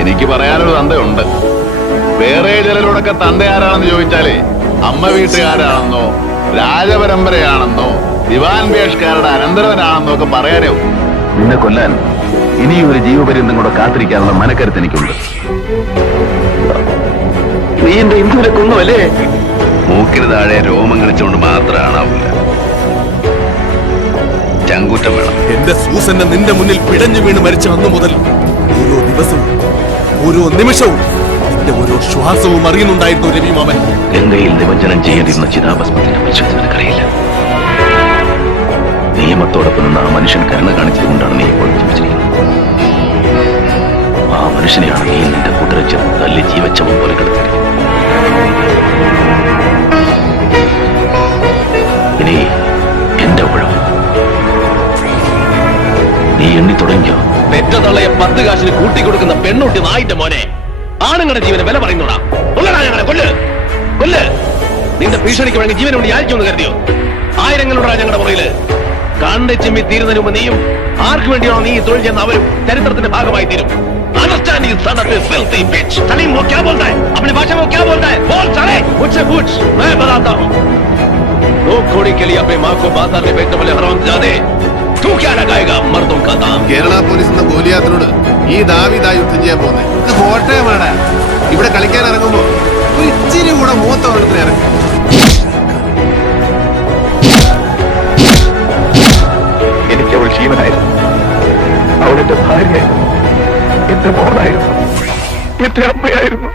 എനിക്ക് പറയാനൊരു തന്തയുണ്ട്. വേറെ ചിലരോടൊക്കെ തന്ത ആരാണെന്ന് ചോദിച്ചാലേ അമ്മ വീട്ടുകാരാണെന്നോ രാജപരമ്പരയാണെന്നോ ദിവാൻ പേഷ്കാരുടെ അനന്തരവനാണെന്നോ ഒക്കെ പറയാനോ. നിന്നെ കൊല്ലാൻ ഇനിയും ഒരു ജീവപര്യന്തം കൂടെ കാത്തിരിക്കാനുള്ള മനക്കരുത്ത് എനിക്കുണ്ട്. നീ എന്റെ ഇന്ദുവിനെ കൊന്നുവല്ലേ? മൂക്കിന് താഴെ രോമം കളിച്ചുകൊണ്ട് മാത്രമാണാവില്ല, ചങ്കൂറ്റം വേണം. എന്റെ സൂസന്നെ നിന്റെ മുന്നിൽ പിടഞ്ഞു വീണ് മരിച്ച അന്നു മുതൽ ഓരോ ദിവസവും ഓരോ നിമിഷവും എന്റെ ഓരോ ശ്വാസവും അറിയുന്നുണ്ടായിരുന്നു രവി മാമൻ. ഗംഗയിൽ നിമജ്ജനം ചെയ്യേണ്ടിരുന്ന ചിതാഭസ്മത്തിന്റെ പരിശോധന നിനക്കറിയില്ല. നിയമത്തോടൊപ്പം നിന്ന് ആ മനുഷ്യൻ കരുണ കാണിച്ചതുകൊണ്ടാണ് നീ ഇപ്പോൾ ജീവിച്ചിരിക്കുന്നത്. ആ മനുഷ്യനെയാണ് നീ നിന്റെ കൂട്ടരച്ച് തല്ലി ജീവച്ചവും പോലെ കിടത്തിയിരിക്കുന്നത്. ഇനി എന്റെ ഉഴവ് നീ എണ്ണി തുടങ്ങിയോ? പെറ്റ തള്ളയെ 10 കാശിന് കൂട്ടിക്കൊടുക്കുന്ന പെണ്ണുട്ടി നായിന്റെ മോനെ, ആണുങ്ങളുടെ ജീവനെ വില പറയുന്നോടാ. കൊല്ലടാ ഞങ്ങളെ, കൊല്ല് കൊല്ല്. നിന്റെ ഭീഷണിക്ക് വേണ്ടി ജീവൻ കൊണ്ട് യാചിച്ചെന്ന് കരുതിയോ? ആയിരങ്ങളുണ്ടാ ഞങ്ങളുടെ പുറയില്. കണ്ടെ ചിമ്മി തീരുന്നതിന് മുമ്പ് നീയും ആർക്ക് വേണ്ടിയാണോ നീ തൊഴിൽ ചെയ്യുന്ന അവരും ചരിത്രത്തിന്റെ ഭാഗമായി തീരും. Understand you son of a filthy bitch. Salim वो क्या बोलता है? अपनी भाषा में वो क्या बोलता है? बोल साले, मुझसे पूछ, मैं बताता हूँ. दो घोड़ी के लिए अपनी माँ को बाजार में बेचने वाले हरामजादे, तू क्या लगाएगा मर्दों का दाम? കേരള പോലീസിന്റെ ഗോലിയാത്തിനോട് ഈ ദാവീദാ യുദ്ധം ചെയ്യാൻ പോകുന്നത്. ഇത് കോട്ടയമാണ്. ഇവിടെ കളിക്കാൻ ഇറങ്ങുമ്പോ ഒരു ഇച്ചിരി കൂടെ മൂത്ത ഓരോരുത്തരെ ഇറങ്ങും. എനിക്ക് അവൾ ജീവനായിരുന്നു. അവൾ എന്റെ ഭാര്യയായിരുന്നു, എന്റെ മോളായിരുന്നു, എന്റെ അമ്മയായിരുന്നു.